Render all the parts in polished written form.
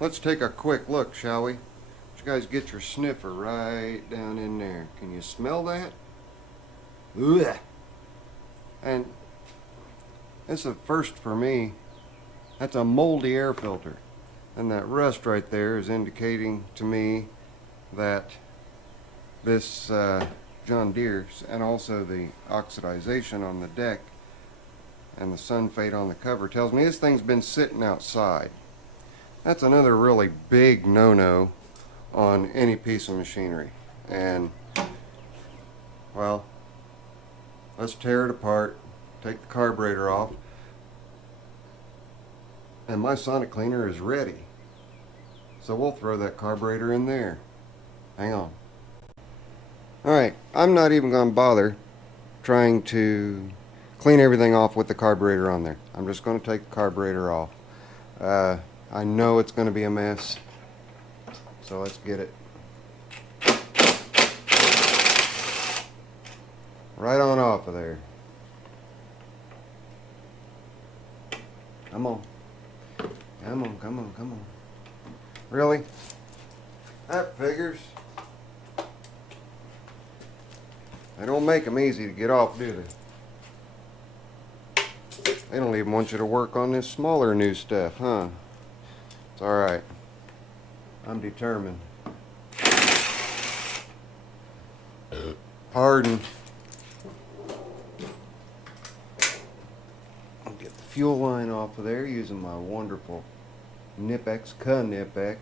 Let's take a quick look, shall we? You guys get your sniffer right down in there. Can you smell that? Ugh. And it's a first for me. That's a moldy air filter. And that rust right there is indicating to me that this John Deere, and also the oxidization on the deck and the sun fade on the cover, tells me this thing's been sitting outside. That's another really big no-no on any piece of machinery. And, well, let's tear it apart, take the carburetor off, and my sonic cleaner is ready. So we'll throw that carburetor in there. Hang on. Alright, I'm not even going to bother trying to clean everything off with the carburetor on there. I'm just going to take the carburetor off. I know it's going to be a mess, so let's get it right on off of there. Come on. Come on, come on, come on. Really? That figures. They don't make them easy to get off, do they? They don't even want you to work on this smaller new stuff, huh? It's alright. I'm determined. Pardon. I'll get the fuel line off of there using my wonderful Nipex, Nipex.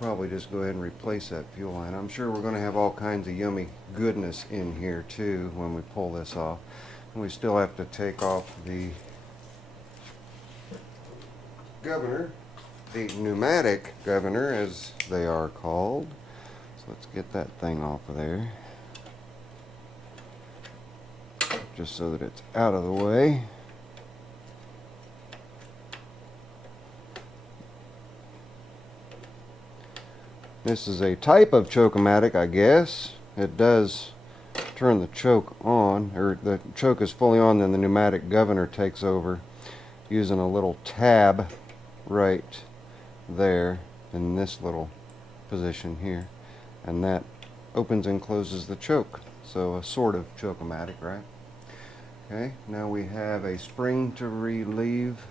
Probably just go ahead and replace that fuel line. I'm sure we're going to have all kinds of yummy goodness in here too when we pull this off. And we still have to take off the governor, the pneumatic governor as they are called. So let's get that thing off of there, just so that it's out of the way. This is a type of choke-o-matic, I guess. It does turn the choke on, or the choke is fully on, then the pneumatic governor takes over using a little tab right there in this little position here, and that opens and closes the choke. So a sort of choke-o-matic, right? Okay, now we have a spring to relieve.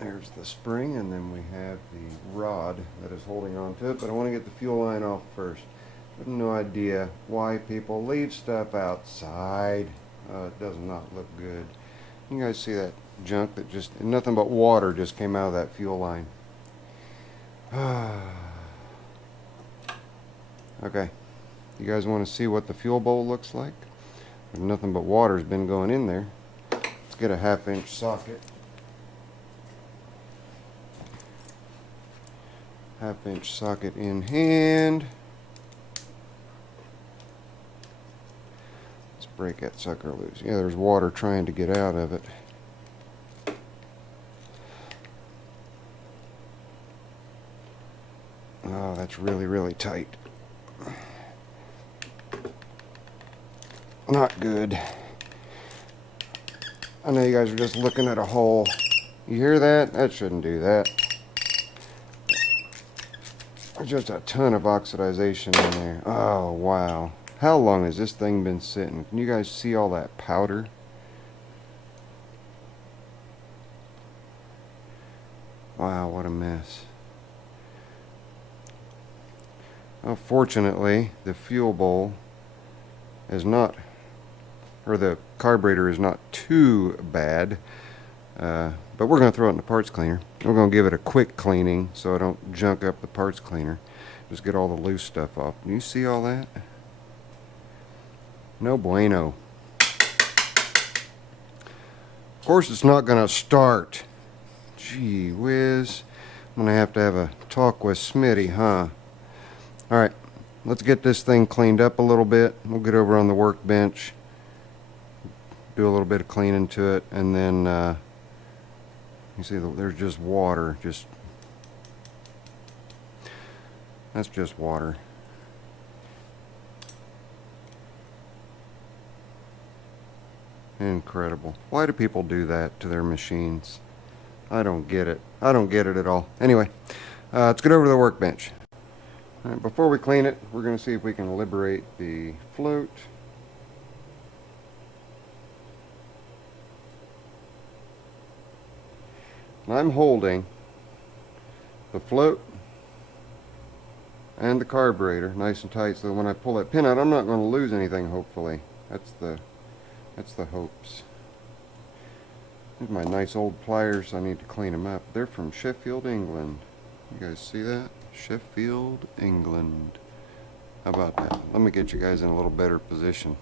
There's the spring, and then we have the rod that is holding on to it, but I want to get the fuel line off first. I have no idea why people leave stuff outside. It does not look good. You guys see that junk that just, nothing but water just came out of that fuel line. Okay, you guys want to see what the fuel bowl looks like? Nothing but water's been going in there. Let's get a 1/2-inch socket. 1/2-inch socket in hand. Let's break that sucker loose. Yeah, there's water trying to get out of it. Oh, that's really, really tight. Not good. I know you guys are just looking at a hole. You hear that? That shouldn't do that. There's just a ton of oxidization in there. Oh, wow. How long has this thing been sitting? Can you guys see all that powder? Wow, what a mess. Well, fortunately, the fuel bowl is not, or the carburetor is not too bad. But we're going to throw it in the parts cleaner. We're going to give it a quick cleaning so I don't junk up the parts cleaner. Just get all the loose stuff off. Can you see all that? No bueno. Of course it's not going to start. Gee whiz. I'm going to have a talk with Smitty, huh? Alright, let's get this thing cleaned up a little bit. We'll get over on the workbench, do a little bit of cleaning to it, and then you see there's just water. That's just water. Incredible. Why do people do that to their machines? I don't get it. I don't get it at all. Anyway, let's get over to the workbench. All right, before we clean it, we're going to see if we can liberate the float. And I'm holding the float and the carburetor nice and tight, so that when I pull that pin out, I'm not going to lose anything, hopefully. That's the hopes. Here's my nice old pliers. I need to clean them up. They're from Sheffield, England. You guys see that? Sheffield, England. How about that? Let me get you guys in a little better position.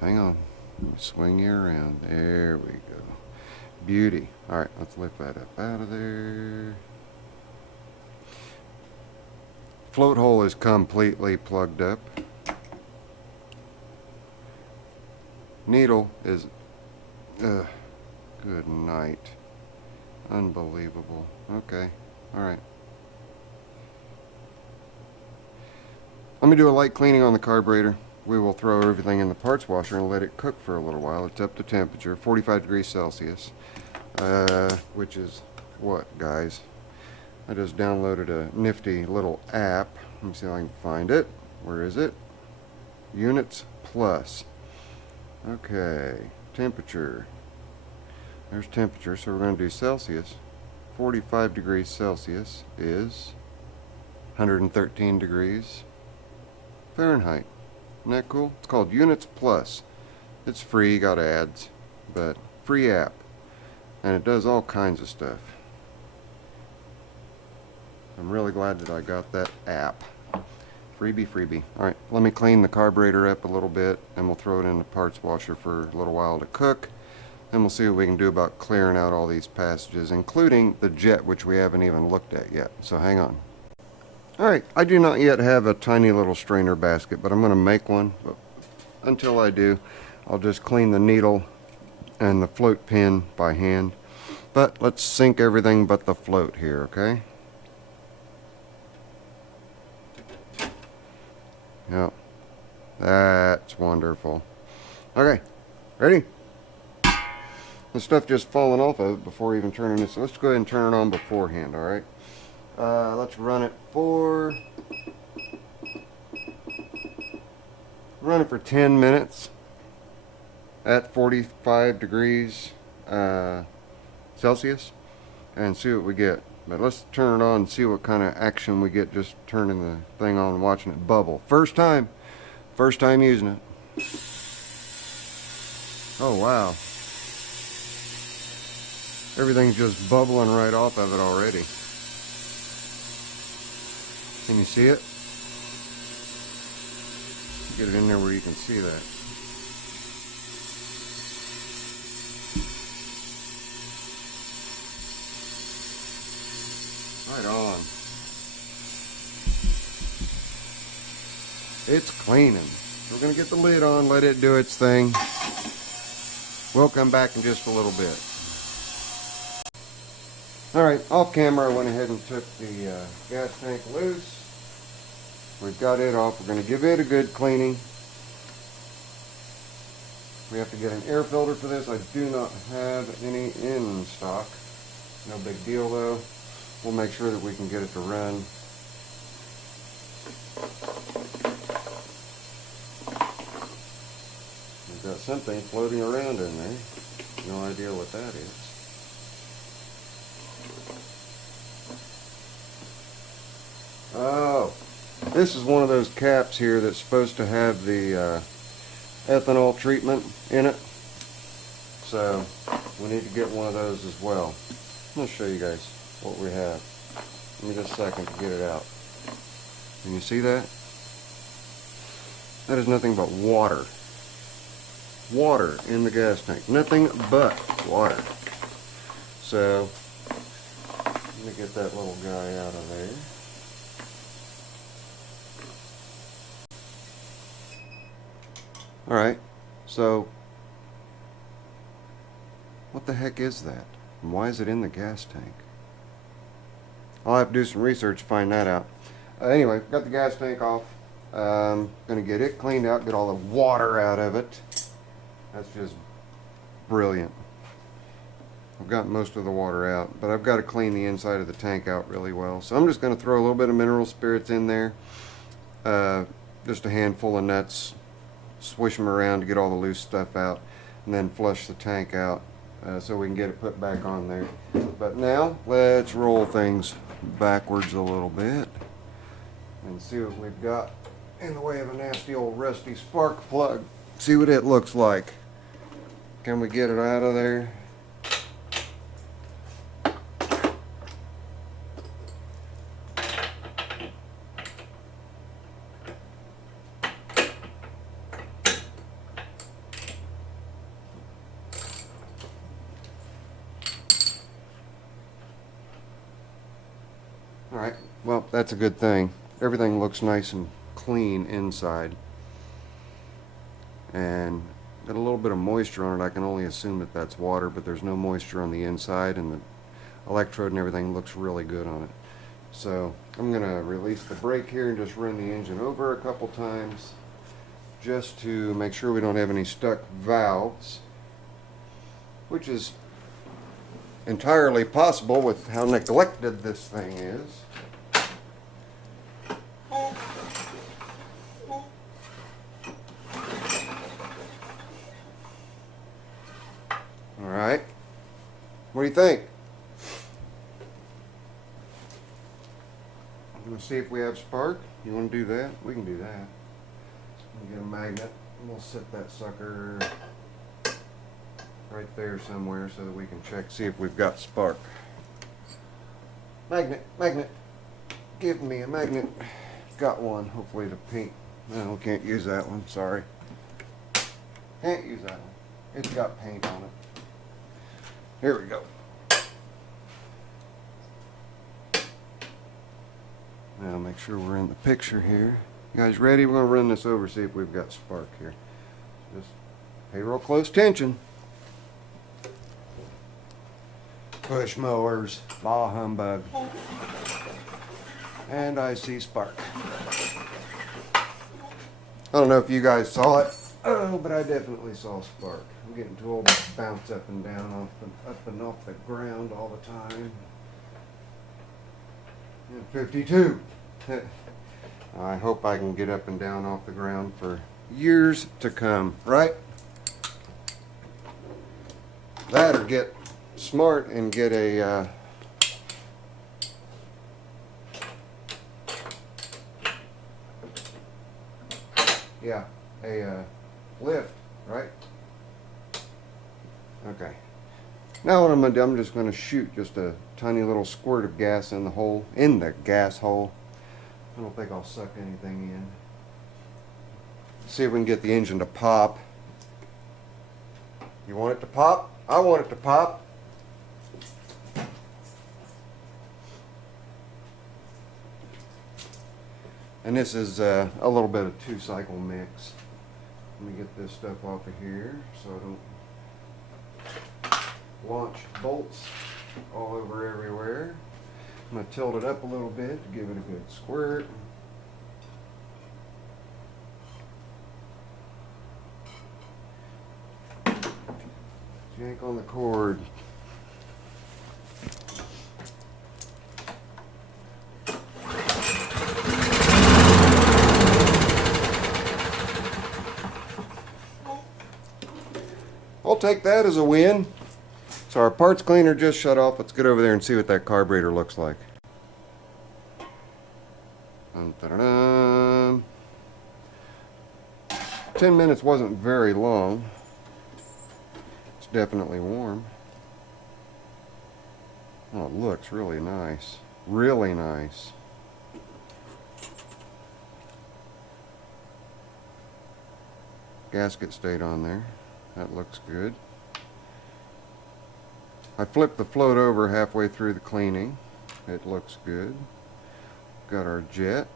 Hang on. Let me swing you around. There we go. Beauty. Alright, let's lift that up out of there. Float hole is completely plugged up. Needle is good night. Unbelievable. Okay. Alright. Let me do a light cleaning on the carburetor. We will throw everything in the parts washer and let it cook for a little while. It's up to temperature, 45 degrees Celsius. Which is what, guys? I just downloaded a nifty little app. Let me see if I can find it. Where is it? Units Plus. Okay. Temperature. There's temperature, so we're going to do Celsius. 45 degrees Celsius is 113 degrees Fahrenheit. Isn't that cool? It's called Units Plus. It's free, got ads, but free app. And it does all kinds of stuff. I'm really glad that I got that app. Freebie. Alright, let me clean the carburetor up a little bit, and we'll throw it in the parts washer for a little while to cook. Then we'll see what we can do about clearing out all these passages, including the jet, which we haven't even looked at yet. So hang on. Alright, I do not yet have a tiny little strainer basket, but I'm going to make one. But until I do, I'll just clean the needle and the float pin by hand. But let's sink everything but the float here, okay? Yep. That's wonderful. Okay, ready? The stuff just falling off of it before even turning it. So let's go ahead and turn it on beforehand, alright? Let's run it for 10 minutes at 45 degrees Celsius and see what we get. But let's turn it on and see what kind of action we get just turning the thing on and watching it bubble. First time using it. Oh wow. Everything's just bubbling right off of it already. Can you see it? Get it in there where you can see that. Right on. It's cleaning. We're going to get the lid on, let it do its thing. We'll come back in just a little bit. Alright, off camera I went ahead and took the gas tank loose. We've got it off. We're going to give it a good cleaning. We have to get an air filter for this. I do not have any in stock. No big deal though. We'll make sure that we can get it to run. We've got something floating around in there. No idea what that is. Oh, this is one of those caps here that's supposed to have the ethanol treatment in it. So we need to get one of those as well. I'm going to show you guys what we have. Give me just a second to get it out. Can you see that? That is nothing but water. Water in the gas tank. Nothing but water. So, let me get that little guy out of there. Alright, so what the heck is that? And why is it in the gas tank? I'll have to do some research to find that out. Anyway, got the gas tank off. Gonna get it cleaned out, get all the water out of it. That's just brilliant. I've got most of the water out, but I've got to clean the inside of the tank out really well. So I'm just going to throw a little bit of mineral spirits in there, just a handful of nuts, swish them around to get all the loose stuff out, and then flush the tank out so we can get it put back on there. But now let's roll things backwards a little bit and see what we've got in the way of a nasty old rusty spark plug. See what it looks like. Can we get it out of there? Alright, well, that's a good thing. Everything looks nice and clean inside. And got a little bit of moisture on it. I can only assume that that's water, but there's no moisture on the inside, and the electrode and everything looks really good on it. So I'm going to release the brake here and just run the engine over a couple times just to make sure we don't have any stuck valves, which is entirely possible with how neglected this thing is. Alright, what do you think? I'm going to see if we have spark. You want to do that? We can do that. Get a magnet and we'll set that sucker right there somewhere so that we can check, see if we've got spark. Magnet, magnet, give me a magnet. Got one, hopefully the paint. No, can't use that one, sorry. Can't use that one. It's got paint on it. Here we go. Now make sure we're in the picture here. You guys ready? We're going to run this over, see if we've got spark here. Just pay real close attention. Push mowers, bah humbug. And I see spark. I don't know if you guys saw it, but I definitely saw spark. I'm getting too old to bounce up and down, up and off the ground all the time. And 52. I hope I can get up and down off the ground for years to come, right? That or get smart and get a lift, right? Okay. Now what I'm going to do, I'm just going to shoot just a tiny little squirt of gas in the hole, in the gas hole. I don't think I'll suck anything in. See if we can get the engine to pop. You want it to pop? I want it to pop. And this is a little bit of 2-cycle mix. Let me get this stuff off of here so I don't launch bolts all over everywhere. I'm going to tilt it up a little bit to give it a good squirt. Yank on the cord. I'll take that as a win. So our parts cleaner just shut off. Let's get over there and see what that carburetor looks like. Dun, dun, dun, dun. 10 minutes wasn't very long. It's definitely warm. Oh, it looks really nice. Really nice. Gasket stayed on there. That looks good. I flipped the float over halfway through the cleaning. It looks good. Got our jet.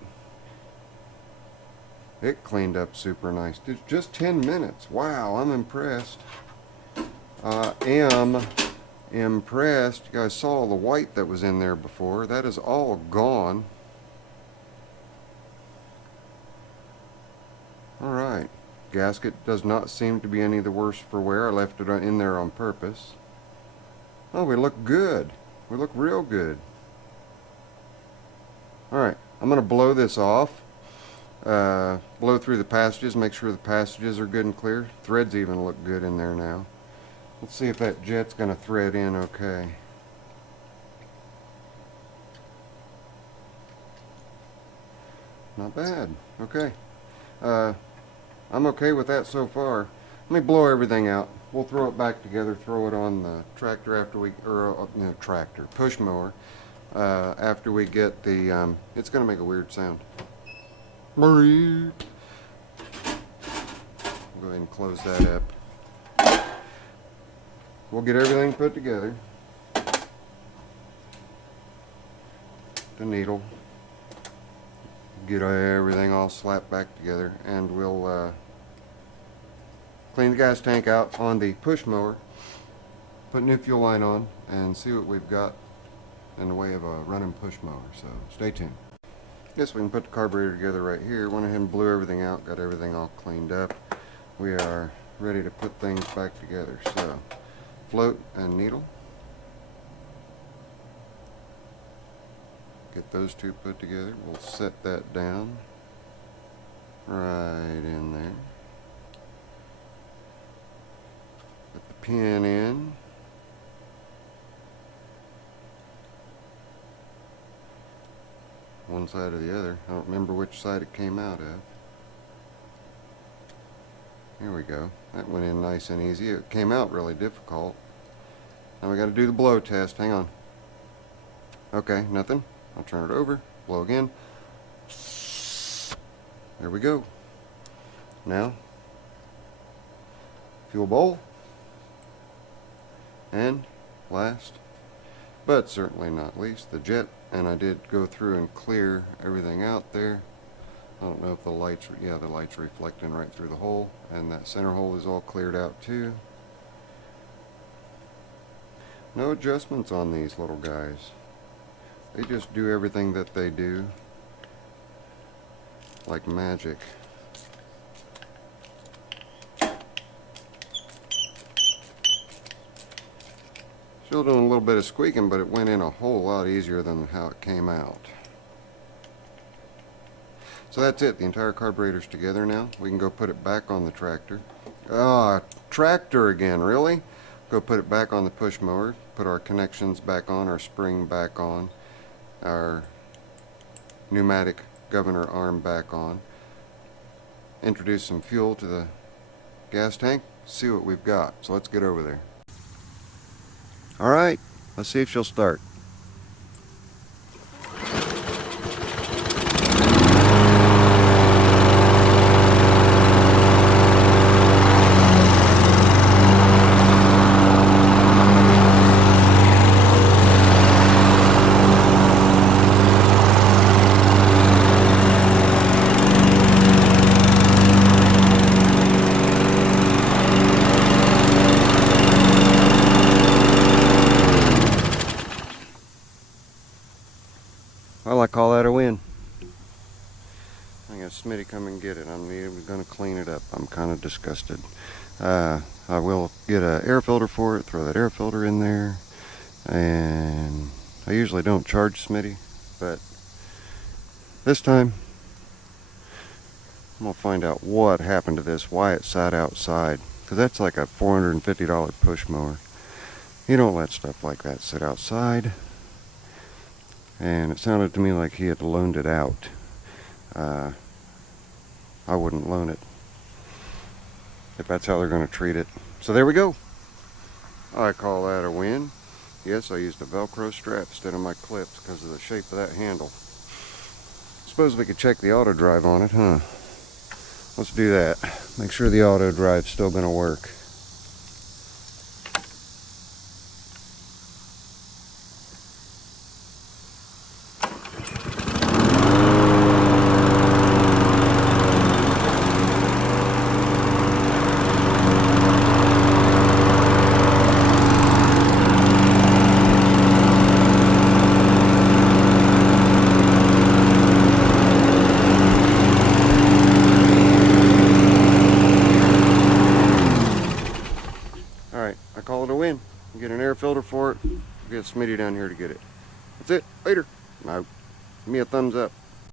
It cleaned up super nice. Just 10 minutes. Wow, I'm impressed. I am impressed. You guys saw all the white that was in there before. That is all gone. Alright. Gasket does not seem to be any the worse for wear. I left it in there on purpose. Oh, we look good. We look real good. Alright, I'm going to blow this off. Blow through the passages, make sure the passages are good and clear. Threads even look good in there now. Let's see if that jet's going to thread in okay. Not bad. Okay. I'm okay with that so far. Let me blow everything out. We'll throw it back together, throw it on the tractor after we, or no, tractor, push mower, after we get the, it's going to make a weird sound. We'll go ahead and close that up. We'll get everything put together. The needle. Get everything all slapped back together, and we'll clean the gas tank out on the push mower, put new fuel line on, and see what we've got in the way of a running push mower. So stay tuned. Guess we can put the carburetor together right here. Went ahead and blew everything out, got everything all cleaned up. We are ready to put things back together. So float and needle. Get those two put together. We'll set that down right in there. Put the pin in. One side or the other. I don't remember which side it came out of. Here we go. That went in nice and easy. It came out really difficult. Now we got to do the blow test. Hang on. Okay, nothing. I'll turn it over, blow again. There we go. Now, fuel bowl. And last, but certainly not least, the jet. And I did go through and clear everything out there. I don't know if the lights, yeah, the light's reflecting right through the hole. And that center hole is all cleared out too. No adjustments on these little guys. They just do everything that they do like magic. Still doing a little bit of squeaking, but it went in a whole lot easier than how it came out. So that's it. The entire carburetor's together now. We can go put it back on the tractor. Tractor again, really? Go put it back on the push mower. Put our connections back on, our spring back on. Our pneumatic governor arm back on. Introduce some fuel to the gas tank. See what we've got. So let's get over there. Alright, let's see if she'll start. Well, I call that a win. I got Smitty come and get it. I'm going to clean it up. I'm kind of disgusted. I will get an air filter for it, throw that air filter in there. And I usually don't charge Smitty, but this time I'm going to find out what happened to this, why it sat outside. Because that's like a $450 push mower. You don't let stuff like that sit outside. And it sounded to me like he had loaned it out. I wouldn't loan it if that's how they're going to treat it. So there we go. I call that a win. Yes, I used a Velcro strap instead of my clips because of the shape of that handle. Suppose we could check the auto drive on it, huh? Let's do that. Make sure the auto drive's still going to work. filter for it. We'll get Smitty down here to get it. That's it. Later. Now, give me a thumbs up.